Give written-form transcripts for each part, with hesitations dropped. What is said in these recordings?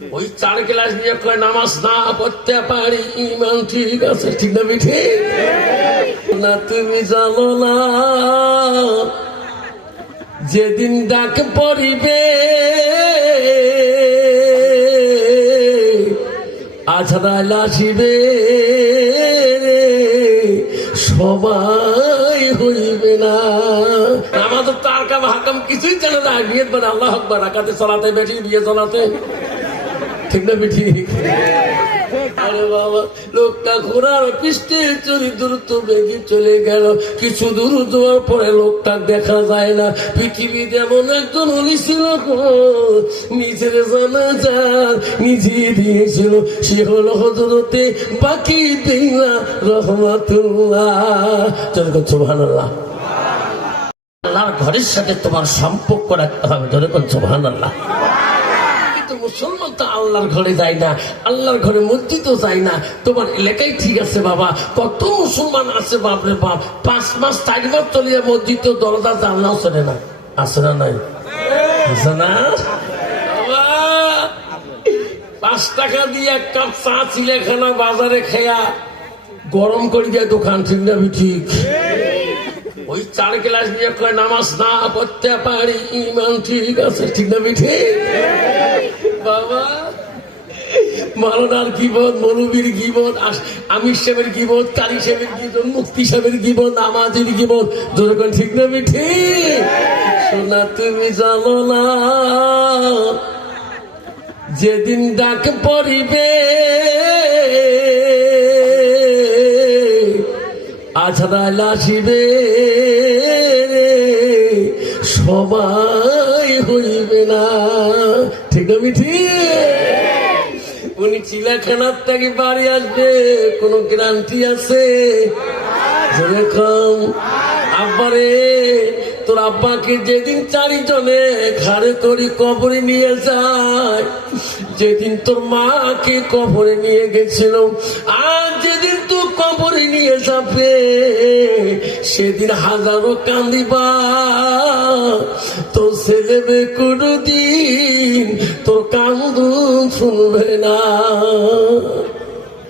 ওই 4 ক্লাস নিয়ে কয় নামাজ না পড়তে পারি ইমান ঠিক আছে, ঠিক না বেঠি না? তুমি জানো না যেদিন ডাক পড়িবে আজরাইল আসিবে সবাই হইবে না। আমাদের তার কাম হাকাম কিছুই জানে না, নিয়ত মানে আল্লাহ আকবার, রাকাতে চলাতে বেশি বিয়ে চলাতে, ঠিক না বেঠি? আরে বাবা, লোকটা ঘোড়ার পৃষ্ঠে চড়ি দ্রুত বেগে চলে গেল। কিছু দূর যাওয়ার পরে লোকটা দেখা যায় না। পৃথিবীতে এমন একজন অলি ছিল নিজের জানাজার নিজে দিয়েছিল, সে হলো হযরতে বাকিউদ্দিন রহমাতুল্লাহ। যখন সুবহানাল্লাহ, আল্লাহর ঘরের সাথে তোমার সম্পর্ক রাখতে হবে, যখন সুবহানাল্লাহ। মুসলমান তো আল্লাহর ঘরে যায় না, আল্লাহর ঘরে মসজিদও যায় না। তোমার এলাকায় ঠিক আছে বাবা, কত মুসলমান আছে বাপরে বাপ, 5 মাস 4 মাস চলিয়া মসজিদে দরজা জানলাও চলে না, আছে না? নাই আছে না? 5 টাকা দিয়ে 1 কাপ চা চিলেখানা বাজারে খেয়া গরম করে দেয় দোকান, ঠিক না? ঠিক। ওই 4 ক্লাস নিয়ে কয় নামাজ না পড়তে পারি ইমান ঠিক আছে, ঠিক না? ঠিক বাবা, মাওলানার গীবত, মৌলবীর গীবত, আমির সাহেবের গীবত, কারি সাহেবের গীবত, মুফতি সাহেবের গীবত, নামাজের গীবত, যখন ঠিক না? ঠিক শোনা, তুমি জানো না যেদিন ডাক পড়িবে আজরাইল আসিবে সবাই হইবে না, ঠিক না? ঠিক। উনি চিলাখানার থেকে বাড়ি আসবে, কোন গ্যারান্টি আছে? যেরকম আব্বারে, তোর আব্বাকে যেদিন 4 জনে ঘাড়ে করে কবরে নিয়ে যায়, যেদিন তোর মাকে কবরে নিয়ে গেছিল, আর যেদিন তুই কবরে নিয়ে যাবে সেদিন হাজারো কান্দিবা, তোর ছেলে মেয়ে কোনদিন তোর কান্দন শুনবে না।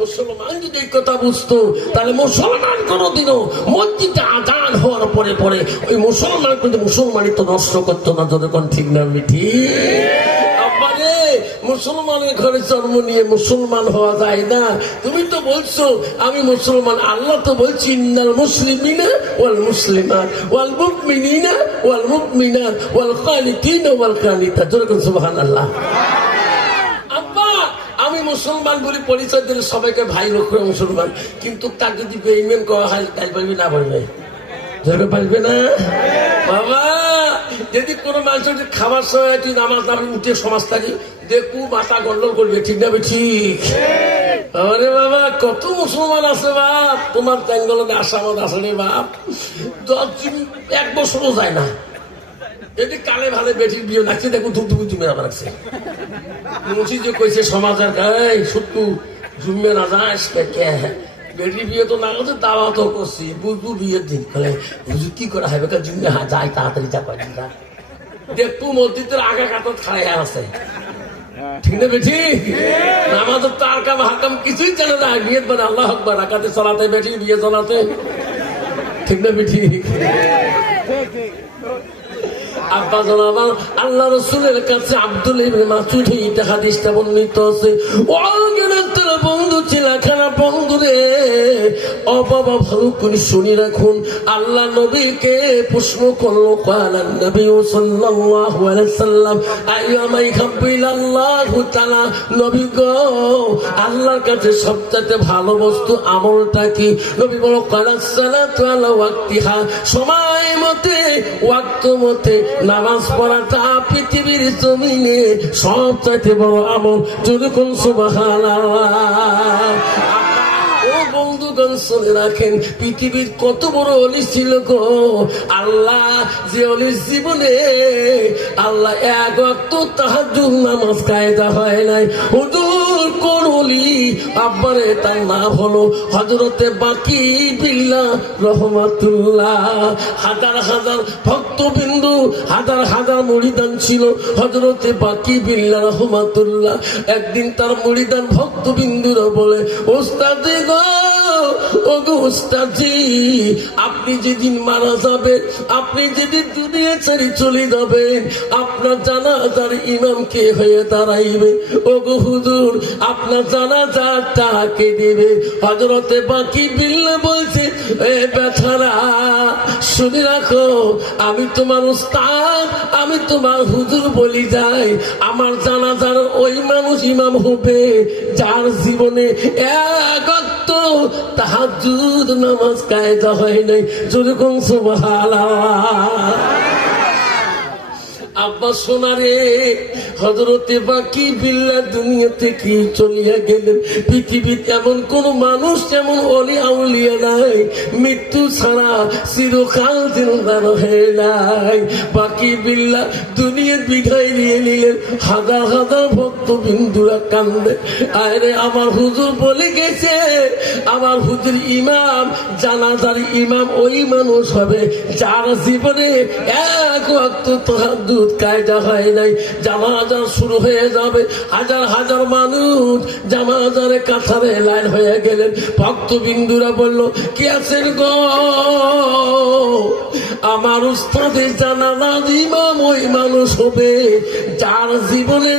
মুসলমান যদি এই কথা বুঝতো তাহলে মুসলমান কোনদিনও মসজিদে আজান হওয়ার পরে পরে ওই মুসলমান কিন্তু মুসলমানই তো নষ্ট করতো না, যতক্ষণ ঠিক না? ঠিক। মুসলমানের ঘরে জন্ম নিয়ে মুসলমান হওয়া যায় না। তুমি তো বলছো আমি মুসলমান, আল্লাহ তো বলছি ইন্নাল মুসলিমিনা ওয়াল মুসলিমাত ওয়াল মুমিনিনা ওয়াল মুমিনাত ওয়াল কানিতিনা ওয়াল কানিতাত, যেরকম সুবহানাল্লাহ। আব্বা, আমি মুসলমান বলে পরিচয় দিলে সবাইকে ভাই রক্ষে মুসলমান, কিন্তু তার যদি বেঈমান করা হয় তাই পারবি না, পারবে? যেরকম পারবে না বাবা। যদি কোনো মানুষের খাবার সময় তুই নামাজ না উঠে সমাজ থাকি দেখু মাথা গন্ডল করবে, ঠিক না? ঠিক। আরে বাবা, কত মুসলমান আছে বাপ তোমার জঙ্গলে আসামত আছে রে বাপ, 1 বছরও যায় না। যদি কালে ভালো বেটির বিয়ে লাগছে দেখো ধুপ ধুপ জুমে আবার লাগছে, যে কইছে সমাজের গায়ে সত্যু জুমে না যাস বেটির বিয়ে তো না করতে দাওয়া তো করছি, বুঝবু বিয়ের দিন কলে হুজুর কি করা হবে জুমে যাই তাড়াতাড়ি যা পাই দেখবো মসজিদের আগা কাতত খাড়াইয়া আছে, ঠিক না? বেঠি আমাদের তার কাম হাকাম কিছুই জানে না, নিয়ত মানে আল্লাহ আকবার, রাকাতে চলাতে বেঠি বিয়ে চলাতে, ঠিক না? বেঠি আব্বা জানাবার আল্লাহ রাসূলের কাছে আব্দুল ইবনে মাসউদ এই হাদিসটা বর্ণিত আছে। ও জ্ঞানের বন্ধু চিলাখানা বন্ধু রে, ও বাবা ভালো করে শুনে রাখুন, আল্লাহ নবীকে প্রশ্ন করলো, কালান নবী সাল্লাল্লাহু আলাইহি সাল্লাম আইয়ামা ইহাব্বিলাল্লাহু তাআলা, নবী গো আল্লাহর কাছে সবচেয়ে ভালো বস্তু আমলটা কি? নবী বলো কালাস সালাতু আলা ওয়াক্তিহা, সময় মতে ওয়াক্ত মতে নামাজ পড়াটা পৃথিবীর জমিনে সবচাইতে বড় আমল, যদি কোন সুবহানাল্লাহ। ও বন্ধুগণ শুনে রাখেন, পৃথিবীর কত বড় অলি ছিল গো আল্লাহ, যে অলির জীবনে আল্লাহ 1 ওয়াক্ত তাহাজ্জুদ নামাজ কায়দা হয় নাই। হুজুর কোন ওলি আব্বারে, তার নাম হলো হযরতে বাকি বিল্লাহ রহমাতুল্লাহ। হাজার হাজার ভক্তবিন্দু, হাজার হাজার মুরিদান ছিল হযরতে বাকি বিল্লাহ রহমাতুল্লাহ। একদিন তার মুরিদান ভক্তবিন্দুরা বলে, ওস্তাদে গো, ওগো ওস্তাদজি, আপনি যেদিন মারা যাবেন, আপনি যেদিন দুনিয়া ছেড়ে চলে যাবেন, আপনার জানাজার ইমাম কে হয়ে দাঁড়াইবে? ওগো হুজুর, আপনার জানাজাটা কে দিবে? হযরতে বাকি বিল্লাহ বলছে, এ বেচারা, শুনে রাখো, আমি তোমার উস্তাদ, আমি তোমার হুজুর বলি যাই, আমার জানাজার ওই মানুষ ইমাম হবে যার জীবনে এক ওয়াক্ত তাহাজ্জুদ নামাজ কায়দা হয় নাই। যেরকম সুবহানাল্লাহ। আব্বা সোনারে, হযরতে বাকি বিল্লাহ দুনিয়া থেকে চলিয়া গেলেন। পৃথিবীতে এমন কোন মানুষ, এমন ওলি আউলিয়া নাই মৃত্যু ছাড়া চিরকাল জিন্দা রহে নাই। বাকি বিল্লাহ দুনিয়া বিদায় নিয়ে নিলেন। হাজার হাজার ভক্ত বিন্দুরা কান্দে, আরে আমার হুজুর বলে গেছে, আমার হুজুর ইমাম, জানাজার ইমাম ওই মানুষ হবে যার জীবনে এক ওয়াক্ত তাহাজ্জুদ কায়দা হয় নাই। জানাজা শুরু হয়ে যাবে, হাজার হাজার মানুষ জানাজারে কাতারে লাইন হয়ে গেলেন। ভক্তবিন্দুরা বলল, কি আছেন গো? আমার উস্তাদের জানাজার ইমাম ওই মানুষ হবে যার জীবনে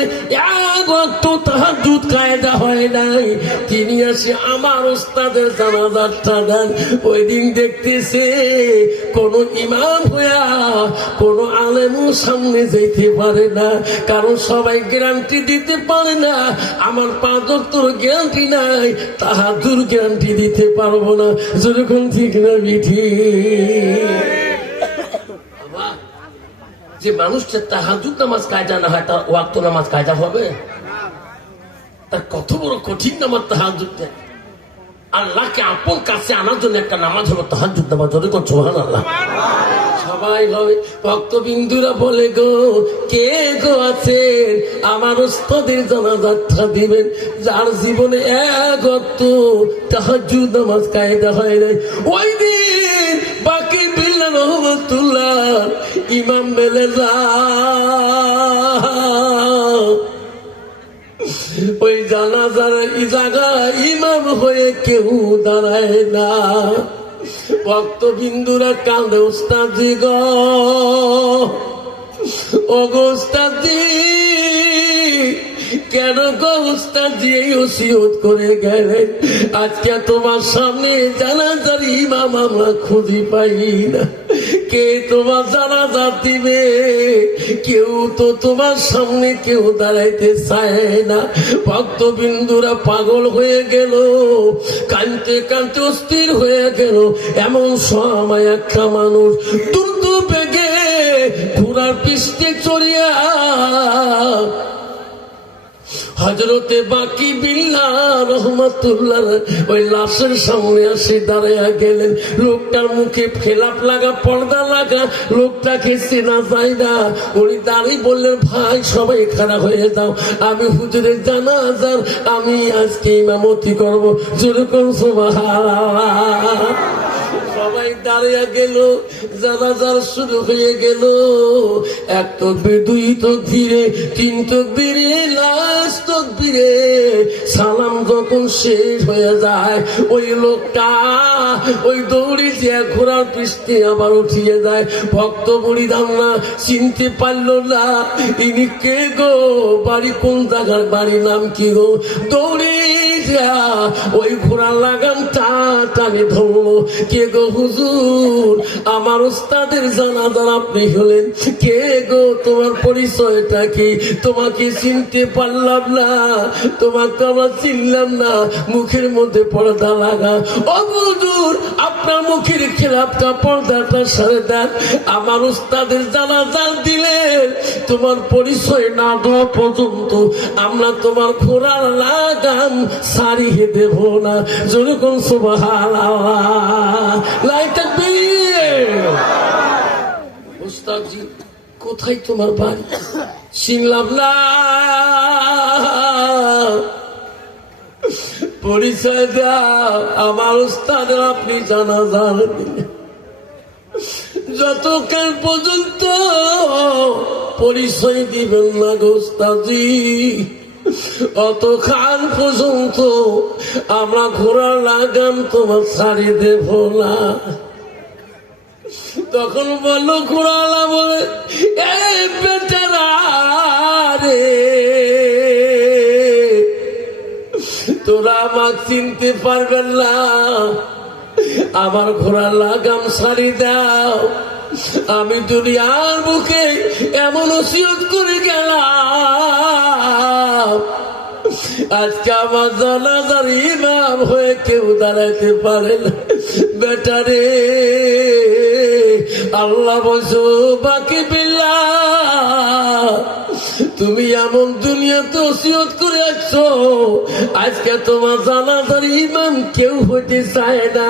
এক ওয়াক্ত তাহাজ্জুদ কায়দা হয় নাই। তিনি আসে আমার উস্তাদের জানাজারটা দেন। ওই দিন দেখতেছে কোন ইমাম হইয়া কোন আলেমও সামনে যেতে পারে না, কারণ সবাই গ্যারান্টি দিতে পারে না। আমার 5 ওয়াক্তের গ্যারান্টি নাই, তাহাজ্জুদ গ্যারান্টি দিতে পারবো না। যেরকম ঠিক না বিঠি? যে মানুষটা তাহাজ্জুদ নামাজ কায়দা না হয়, তার ওয়াক্ত নামাজ কায়দা হবে? তার কত বড় কঠিন নামাজ তাহাজ্জুদ। আল্লাহকে আপন কাছে আনার জন্য একটা নামাজ হলো তাহাজ্জুদ নামাজ। যেরকম সুবহানাল্লাহ। সবাই হবে ভক্তবিন্দুরা বলে, গো কে গো আছেন আমার উস্তাদের জানাজাটা দিবেন যার জীবনে এক ওয়াক্ত তাহাজ্জুদ নামাজ কায়দা হয় নাই? ওই দিন বাকি বিল্লাহ রহমাতুল্লাহ ইমাম মেলে যা, ওই জানাজার জায়গায় ইমাম হয়ে কেউ দাঁড়ায় না। ভক্তবিন্দুরা কান্দে, উস্তাদজি গো, ও গো উস্তাদজি, কেন গো উস্তাদজি এই ওসিয়ত করে গেলেন? আজকে তোমার সামনে জানাজার ইমাম আমরা খুঁজে পাই না। কে তোমার জানাজা দিবে? কেউ তো তোমার সামনে কেউ দাঁড়াইতে চায় না। ভক্তবিন্দুরা পাগল হয়ে গেল, কানতে কানতে অস্থির হয়ে গেল। এমন সময় একটা মানুষ দ্রুত বেগে ঘোড়ার পিষ্টে চড়িয়া হযরতে বাকি বিল্লাহ রহমাতুল্লাহ ওই লাশের সামনে আসে দাঁড়াইয়া গেলেন। লোকটার মুখে খেলাপ লাগা, পর্দা লাগা, লোকটাকে চেনা যায় না। উনি দাঁড়িয়ে বললেন, ভাই সবাই খাড়া হয়ে যাও, আমি হুজুরের জানাজার আমি আজকে ইমামতি করবো। যেরকম সুবহানাল্লাহ। সবাই দাঁড়িয়ে গেল, জানাজার শুরু হয়ে গেল। 1 তাকবীর, 2 তাকবীরে, 3 তাকবীরে, লাস্ট তাকবীরে সালাম যখন শেষ হয়ে যায়, ওই লোকটা ওই দৌড়ি যে ঘোড়ার পৃষ্ঠে আবার উঠিয়ে যায়। ভক্ত মুরিদান না চিনতে পারল না, ইনি কে গো, বাড়ি কোন জায়গার, বাড়ির নাম কি গো? দৌড়ি যা ওই ঘোড়ার লাগামটা টানে ধরলো। কে গো হুজুর, আমার উস্তাদের জানাজার আপনি হলেন। কে গো, তোমার পরিচয়টা কি? তোমাকে চিনতে পারলাম না, তোমাকে আমরা চিনলাম না, মুখের মধ্যে পর্দা লাগা। ও হুজুর, আপনার মুখের খেলাপটা পর্দাটা সারে দেন। আমার উস্তাদের জানাজা দিলেন, তোমার পরিচয় না দেওয়া পর্যন্ত আমরা তোমার ঘোড়ার লাগাম সারিয়ে দেব না। যেরকম সুবহানাল্লাহ। লাইট তাকবীর। উস্তাদজি, কোথায় তোমার বাড়ি? চিনলাম না। পরিচয় দাও আমার উস্তাদের আপনি জানাজা দিলেন যতক্ষণ পর্যন্ত পরিচয় দিবেন না গো উস্তাদি অতক্ষণ পর্যন্ত আমরা ঘোড়ার লাগাম তোমার ছাড়ি দেব না। তখন বললো ঘোড়ালা বলে এই বেচারা রে তোরা আমাকে চিনতে পারবেন না আমার ঘোড়ার লাগাম ছাড়ি দাও আমি দুনিয়ার বুকে এমন ওসিয়ত করে গেলাম আজকে আমার জানাজার ইমাম হয়ে কেউ দাঁড়াইতে পারে না বেটারে আল্লাহ বলছো বাকি বিল্লাহ তুমি এমন দুনিয়াতে ওসিয়ত করে আসছো আজকে তোমার জানাজার ইমাম কেউ হইতে চায় না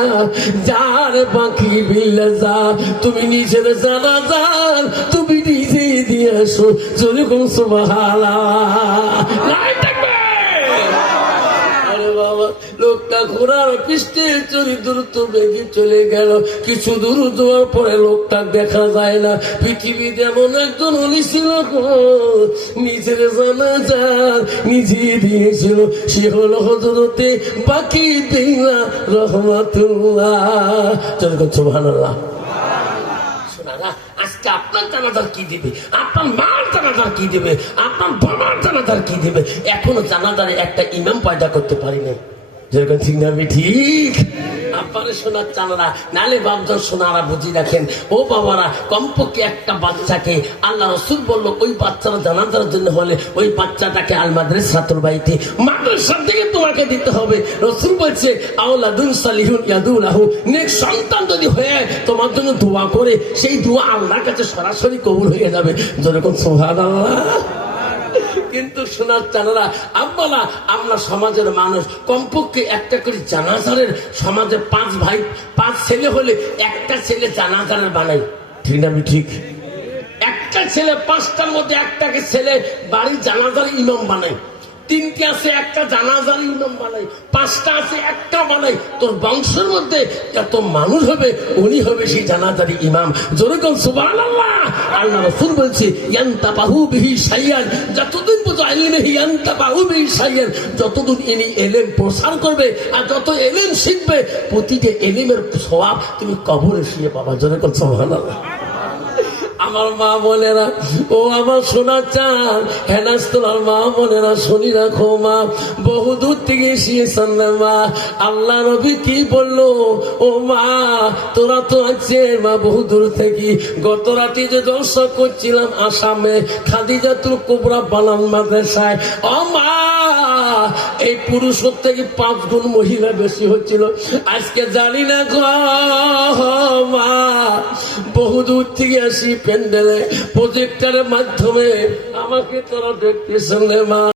যার বাকি বিল্লাহ যা তুমি নিজের জানাজার তুমি নিজে দিয়ে আসো যেরকম সুবহানাল্লাহ লোকটা ঘোড়ার পৃষ্ঠে চড়ি দ্রুত বেগে চলে গেল কিছু দূর যাওয়ার পরে লোকটা দেখা যায় না পৃথিবীতে এমন একজন উনি ছিল নিজের জানাজার নিজে দিয়েছিল সে হলো হযরতে বাকি বিল্লাহ রহমাতুল্লাহ সুবহানাল্লাহ। আজকে আপনার জানাজার কি দিবে আপনার মার জানাজার কি দিবে আপনার বাবার জানাজার কি দিবে এখনো জানাজারে একটা ইমাম পয়দা করতে পারিনি যেরকম ঠিক না ঠিক আপনারা শোনার চানারা নালে বাপজন শোনারা বুঝি রাখেন ও বাবারা কমপক্ষে একটা বাচ্চাকে আল্লাহ রসুল বললো ওই বাচ্চারা জানাজার জন্য হলে ওই বাচ্চাটাকে আল মাদ্রাসাতুল বাইতে মাদ্রাসার দিকে তোমাকে দিতে হবে রসুল বলছে আওলাদুন সালিহুন ইয়াদুলাহু নেক সন্তান যদি হয়ে তোমার জন্য দোয়া করে সেই দোয়া আল্লাহর কাছে সরাসরি কবুল হয়ে যাবে যেরকম সুবহানাল্লাহ। কিন্তু শোনার চানারা আব্বালা আমরা সমাজের মানুষ কমপক্ষে একটা করে জানাজারের সমাজে 5 ভাই 5 ছেলে হলে একটা ছেলে জানাজারের বানাই ঠিক না ঠিক একটা ছেলে 5টার মধ্যে একটাকে ছেলে বাড়ির জানাজার ইমাম বানাই 3টে আছে একটা জানাজার ইমাম বানাই 5টা আছে একটা বানাই তোর বংশের মধ্যে এত মানুষ হবে উনি হবে সেই জানাজারি ইমাম যেরকম সুবহানাল্লাহ। আল্লাহ রাসূল বলছে ইয়ান্তাবাহু বিহি শাইয়ান যতদিন পর্যন্ত ইলমে ইয়ান্তাবাহু বিহি শাইয়ান যতদিন ইনি ইলম প্রসার করবে আর যত ইলম শিখবে প্রতিটা ইলমের সওয়াব তুমি কবরে শুয়ে পাবা যেরকম সুবহানাল্লাহ। আমার মা বোনেরা ও আমার সোনার চাঁদ হেনাস্তলার মা বোনেরা শুনি রাখো মা বহু দূর থেকে এসেছেন মা আল্লাহ নবী কি বললো ও মা তোরা তো আছেন মা বহু দূর থেকে গত রাতে যে জলসা করছিলাম আসামে খাদিজাতুল কুবরা বানান মাদ্রাসায় ও মা এই পুরুষের থেকে 5 গুণ মহিলা বেশি হচ্ছিল আজকে জানি না গো মা বহু দূর থেকে আসি প্যান্ডেলে প্রজেক্টরের মাধ্যমে আমাকে তোরা দেখতেছেন মা